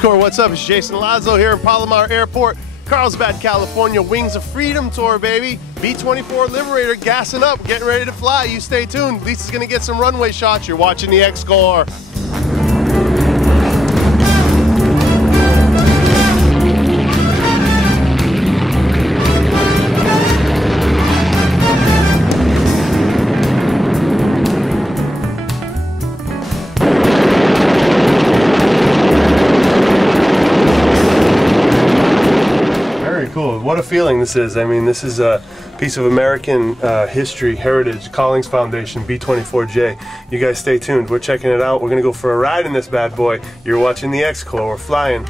Xcorps, what's up? It's Jason Lazo here in Palomar Airport, Carlsbad, California. Wings of Freedom tour, baby. B-24 Liberator gassing up, getting ready to fly. You stay tuned. Lisa's gonna get some runway shots. You're watching the Xcorps. Cool. What a feeling this is. I mean, this is a piece of American history, heritage, Collings Foundation, B-24J. You guys stay tuned. We're checking it out. We're going to go for a ride in this bad boy. You're watching the Xcorps. We're flying.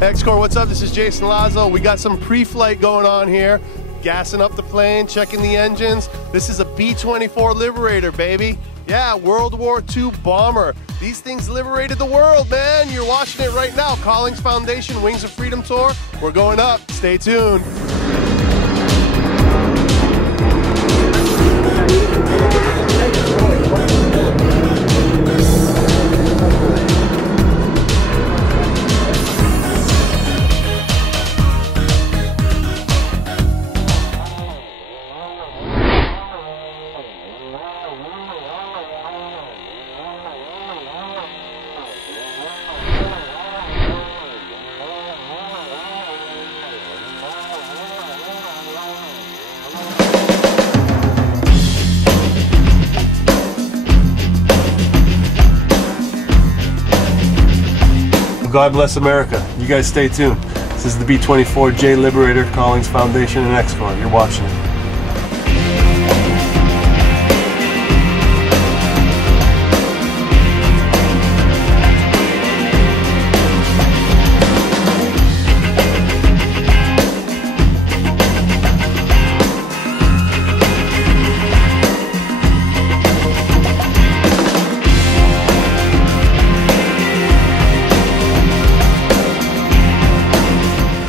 Xcorps, what's up? This is Jason Lazo. We got some pre-flight going on here. Gassing up the plane, checking the engines. This is a B-24 Liberator, baby. Yeah, World War II bomber. These things liberated the world, man. You're watching it right now. Collings Foundation, Wings of Freedom tour. We're going up. Stay tuned. God bless America. You guys stay tuned. This is the B-24J Liberator, Collings Foundation, and Xcorps. You're watching it.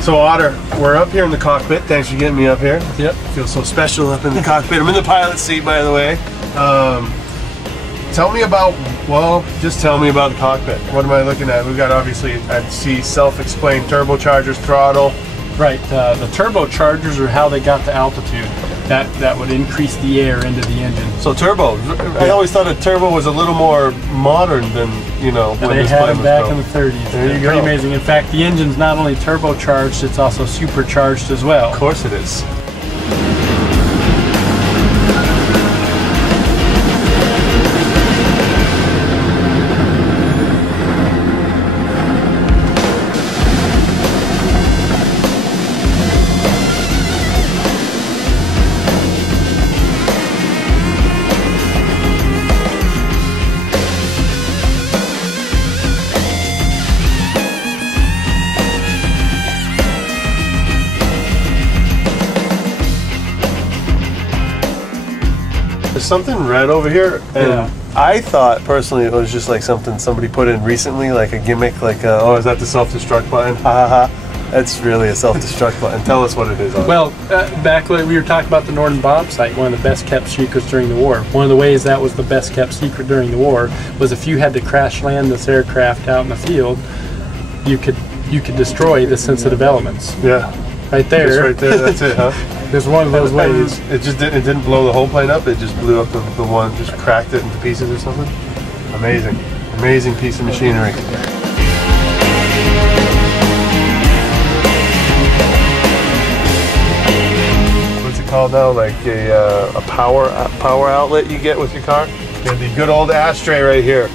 So Otter, we're up here in the cockpit. Thanks for getting me up here. Yep. Feel so special up in the cockpit. I'm in the pilot seat, by the way. Tell me about, well, just tell me about the cockpit. What am I looking at? We've got, obviously, I see self-explained turbochargers, throttle. Right, the turbochargers are how they got the altitude. That would increase the air into the engine. So turbo, I always thought a turbo was a little more modern than, you know, when they had them back in the 30s. There you go. Pretty amazing. In fact, the engine's not only turbocharged, it's also supercharged as well. Of course it is. There's something red over here, and yeah. I thought personally it was just like something somebody put in recently, like a gimmick, like oh, is that the self-destruct button? Ha ha ha. That's really a self-destruct button. Tell us what it is. Well, back when we were talking about the Northern Bomb Sight, one of the best kept secrets during the war. One of the ways that was the best kept secret during the war was if you had to crash land this aircraft out in the field, you could destroy the sensitive elements. Yeah. Right there. Just right there, that's it, huh? There's one of those ways. It just didn't blow the whole plane up, it just blew up the one, just cracked it into pieces or something. Amazing. Amazing piece of machinery. called now? Like a power outlet you get with your car? Yeah, the good old ashtray right here.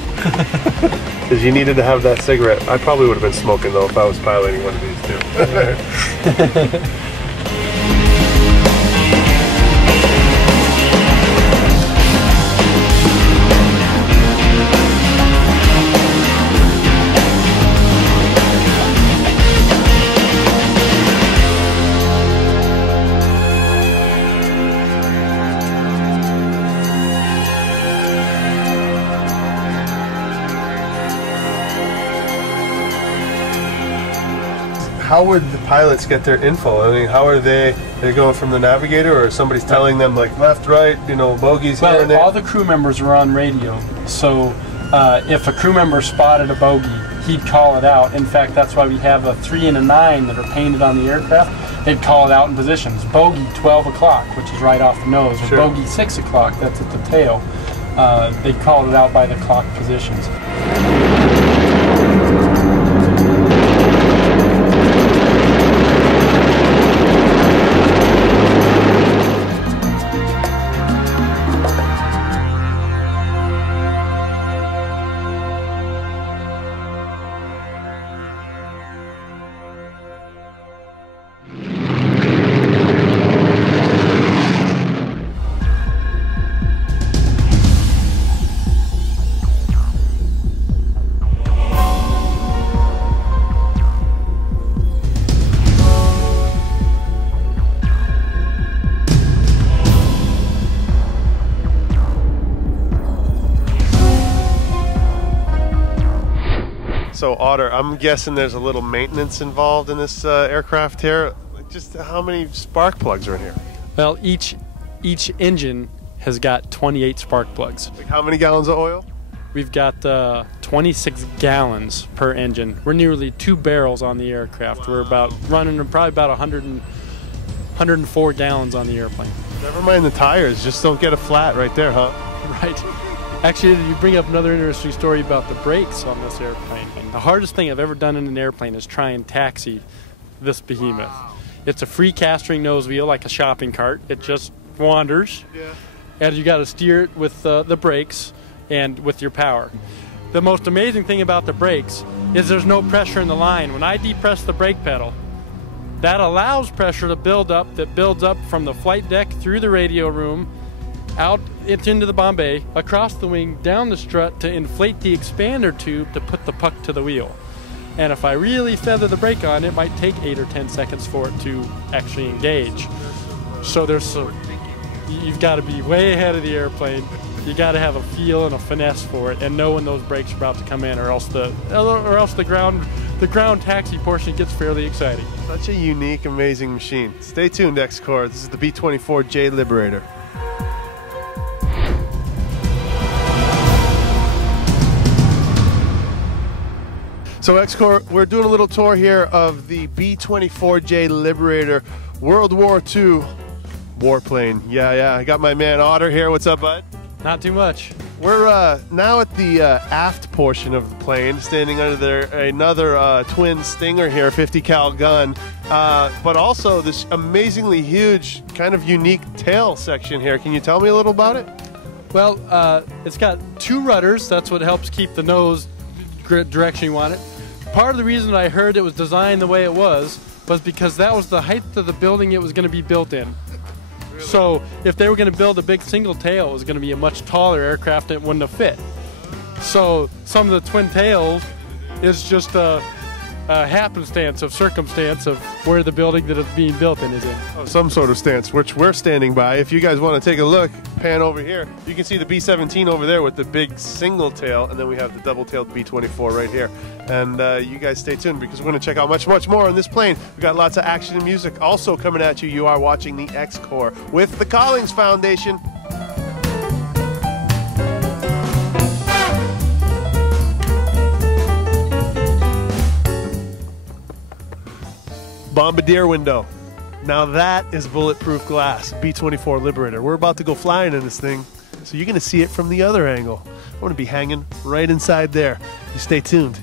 Because you needed to have that cigarette. I probably would have been smoking though if I was piloting one of these too. How would the pilots get their info? I mean, how are they're going from the navigator, or somebody's telling them like left, right, you know, bogeys here and there? All the crew members were on radio, so if a crew member spotted a bogey, he'd call it out. In fact, that's why we have a 3 and a 9 that are painted on the aircraft. They'd call it out in positions. Bogey 12 o'clock, which is right off the nose, or bogey 6 o'clock, that's at the tail. They'd call it out by the clock positions. So Otter, I'm guessing there's a little maintenance involved in this aircraft here. Just how many spark plugs are in here? Well, each engine has got 28 spark plugs. Like how many gallons of oil? We've got 26 gallons per engine. We're nearly 2 barrels on the aircraft. We're running probably about 104 gallons on the airplane. Never mind the tires, just don't get a flat right there, huh? Right. Actually, you bring up another interesting story about the brakes on this airplane. And the hardest thing I've ever done in an airplane is try and taxi this behemoth. Wow. It's a free castering nose wheel, like a shopping cart. It just wanders, and you got to steer it with the brakes and with your power. The most amazing thing about the brakes is there's no pressure in the line. When I depress the brake pedal, that allows pressure to build up, that builds up from the flight deck through the radio room, out into the bomb bay, across the wing, down the strut to inflate the expander tube to put the puck to the wheel. And if I really feather the brake on, it might take 8 or 10 seconds for it to actually engage. So you've got to be way ahead of the airplane. You got to have a feel and a finesse for it, and know when those brakes are about to come in, or else the ground taxi portion gets fairly exciting. Such a unique, amazing machine. Stay tuned, Xcorps. This is the B-24 Liberator. So Xcorps, we're doing a little tour here of the B-24 Liberator, World War II warplane. Yeah, I got my man Otter here. What's up, bud? Not too much. We're now at the aft portion of the plane, standing under another twin Stinger here, 50 cal gun, but also this amazingly huge, kind of unique tail section here. Can you tell me a little about it? Well, it's got 2 rudders. That's what helps keep the nose direction you want it. Part of the reason I heard it was designed the way it was because that was the height of the building it was going to be built in. Really? So if they were going to build a big single tail, it was going to be a much taller aircraft and it wouldn't have fit. So some of the twin tails is just a happenstance of circumstance of where the building that it's being built in is in. Oh, some sort of stance, which we're standing by. If you guys want to take a look, pan over here, you can see the B-17 over there with the big single tail, and then we have the double-tailed B-24 right here. And you guys stay tuned because we're going to check out much more on this plane. We've got lots of action and music also coming at you. You are watching the Xcorps with the Collings Foundation. Bombardier window. Now that is bulletproof glass. B-24 Liberator. We're about to go flying in this thing, so you're going to see it from the other angle. I'm going to be hanging right inside there. You stay tuned.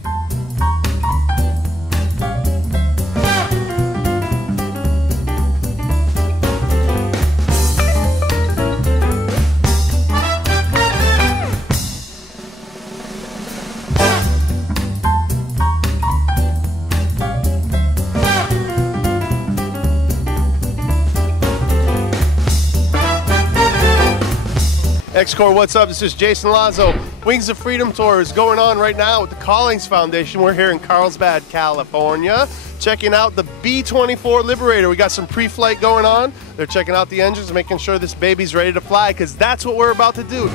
Xcorps, what's up? This is Jason Lazo. Wings of Freedom Tour is going on right now with the Collings Foundation. We're here in Carlsbad, California, checking out the B-24 Liberator. We got some pre-flight going on. They're checking out the engines, making sure this baby's ready to fly, because that's what we're about to do.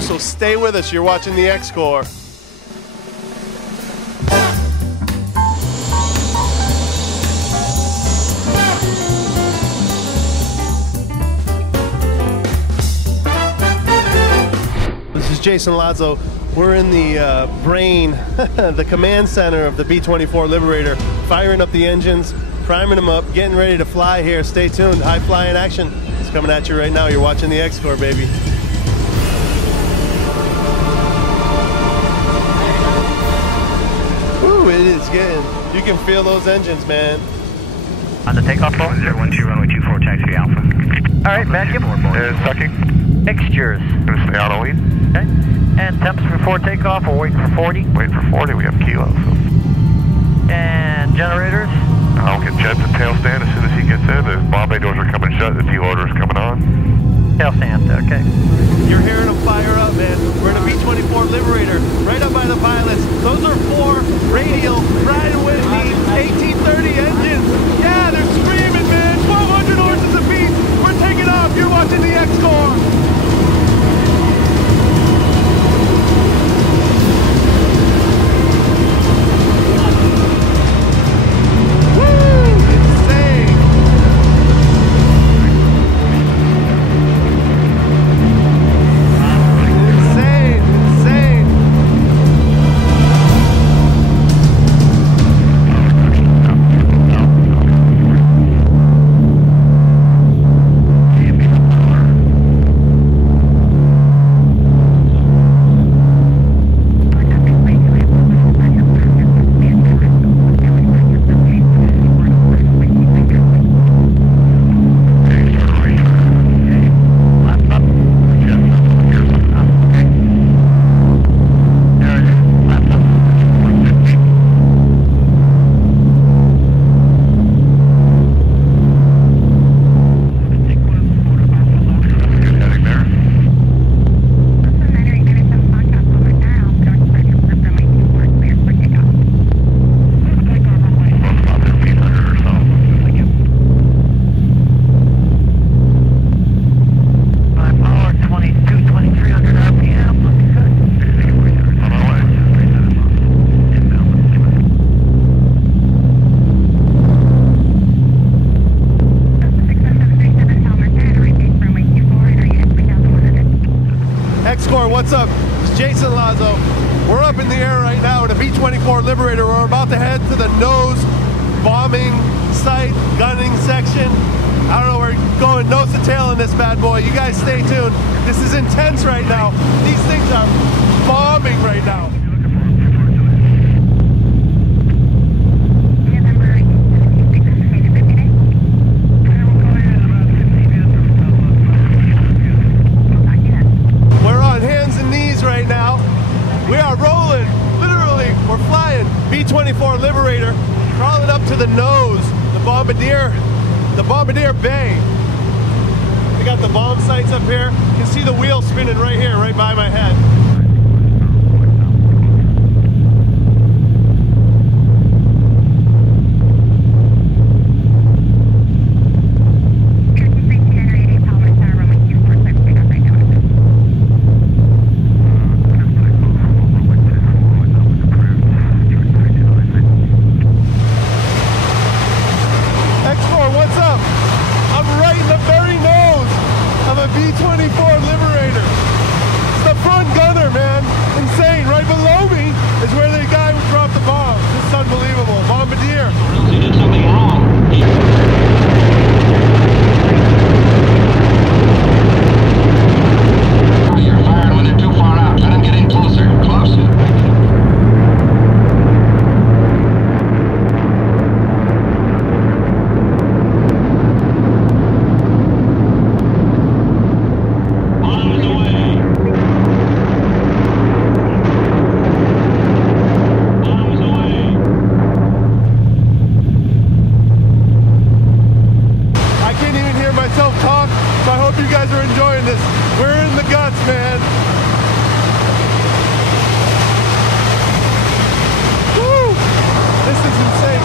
So stay with us. You're watching the Xcorps. Jason Lazo. We're in the brain, the command center of the B-24 Liberator, firing up the engines, priming them up, getting ready to fly here. Stay tuned. High flying action is coming at you right now. You're watching the Xcorps, baby. Ooh, it is getting. You can feel those engines, man. On the takeoff floor? 012 runway 24, taxi Alpha. All right, vacuum. Sucking. Mixtures. Gonna stay on a lead. Okay. And temps before takeoff, we're waiting for 40. Waiting for 40, we have kilos. And generators? I'll get Jed's and tail stand as soon as he gets in. The bomb bay doors are coming shut, the deloader is coming on. Tail stand, okay. You're hearing them fire up, man. We're in a B-24 Liberator, right up by the pilots. Those are 4 radial Pratt and Whitney 1830 engines. Yeah, they're screaming, man. 1,200 horses apiece. We're taking off. You're watching the Xcorps. Xcorps, what's up? It's Jason Lazo. We're up in the air right now in a B-24 Liberator. We're about to head to the nose bombing site, gunning section. I don't know, we're going nose to tail in this bad boy. You guys stay tuned. This is intense right now. These things are bombing right now. B-24 Liberator crawling up to the nose, the Bombardier Bay. We got the bomb sights up here. You can see the wheel spinning right here, right by my head. B-24 Liberator. It's the front gunner, man. Insane. Right below me is where the guy who dropped the bomb. This is unbelievable. Bombardier. He did something wrong. You're fired when they're too far out. Let them get in closer. Closer. guys are enjoying this. We're in the guts, man. Woo! This is insane.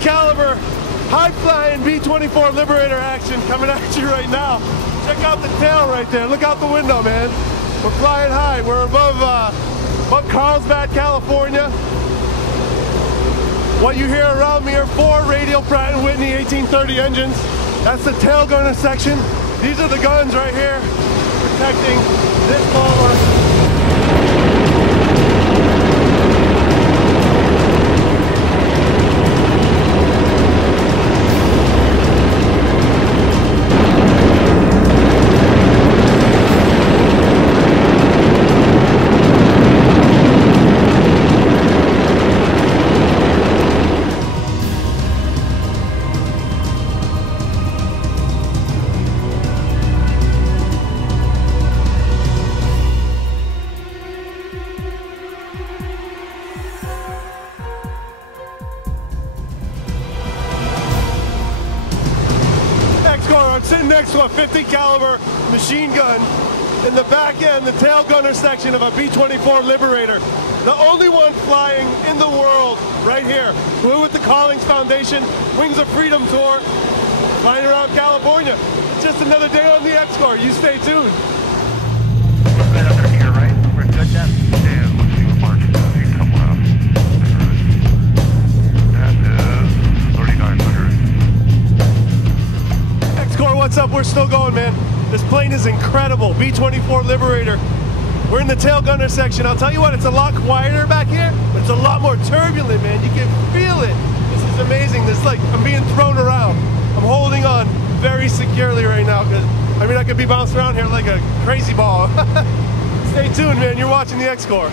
Caliber, high-flying B-24 Liberator action coming at you right now. Check out the tail right there. Look out the window, man. We're flying high. We're above Carlsbad, California. What you hear around me are 4 radial Pratt and Whitney 1830 engines. That's the tail gunner section. These are the guns right here protecting this bomber. I'm sitting next to a 50 caliber machine gun in the back end, the tail gunner section of a B-24 Liberator. The only one flying in the world right here. We're with the Collings Foundation Wings of Freedom Tour, flying around California. Just another day on the Xcorps. You stay tuned. Right up there to your right. We're good, Jeff. Yeah, let's see what mark it does. You come left. That is 3,900. Xcorps, what's up? We're still going, man. This plane is incredible. B-24 Liberator. We're in the tail gunner section. I'll tell you what, it's a lot quieter back here, but it's a lot more turbulent, man. You can feel it. This is amazing. This, like, I'm being thrown around. I'm holding on very securely right now because, I mean, I could be bounced around here like a crazy ball. Stay tuned, man. You're watching the Xcorps.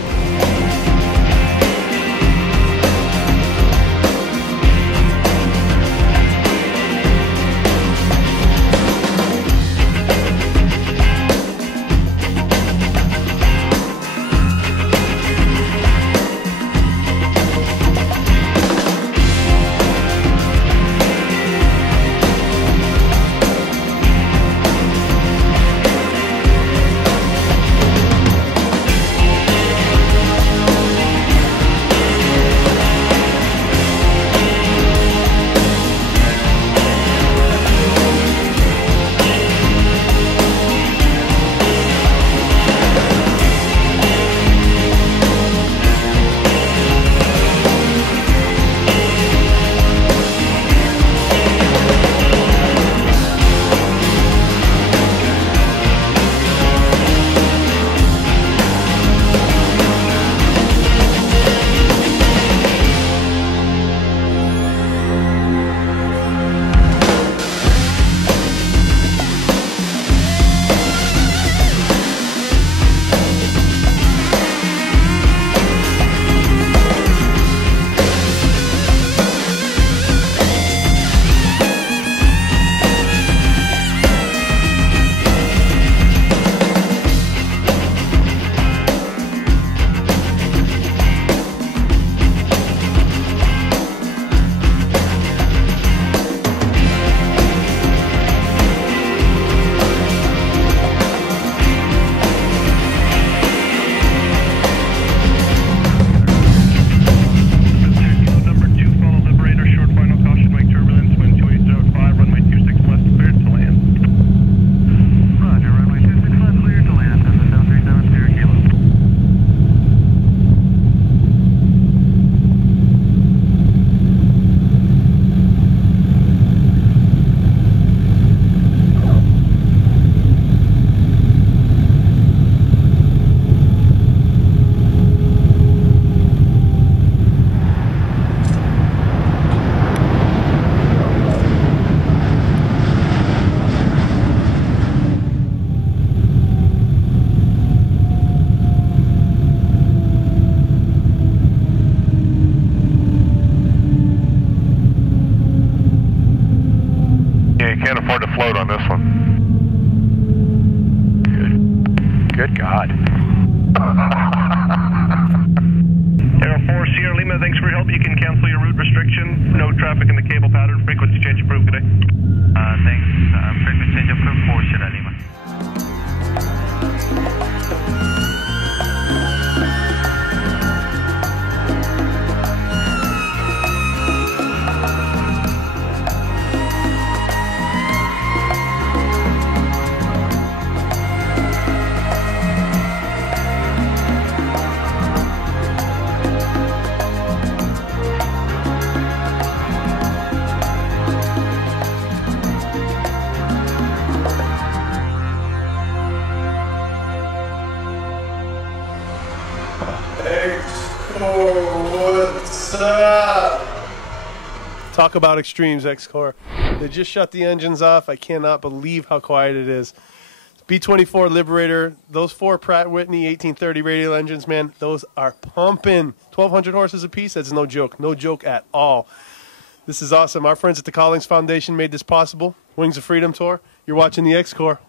can't afford to float on this one. Good God. Aero 4 Sierra Lima, thanks for your help. You can cancel your route restriction. No traffic in the cable pattern. Frequency change approved today. Thanks. Frequency change approved for Sierra Lima. What's up? Talk about extremes, Xcorps. They just shut the engines off. I cannot believe how quiet it is. B-24 Liberator, those 4 Pratt and Whitney 1830 radial engines, man, those are pumping. 1,200 horses apiece, that's no joke. No joke at all. This is awesome. Our friends at the Collings Foundation made this possible. Wings of Freedom Tour. You're watching the Xcorps.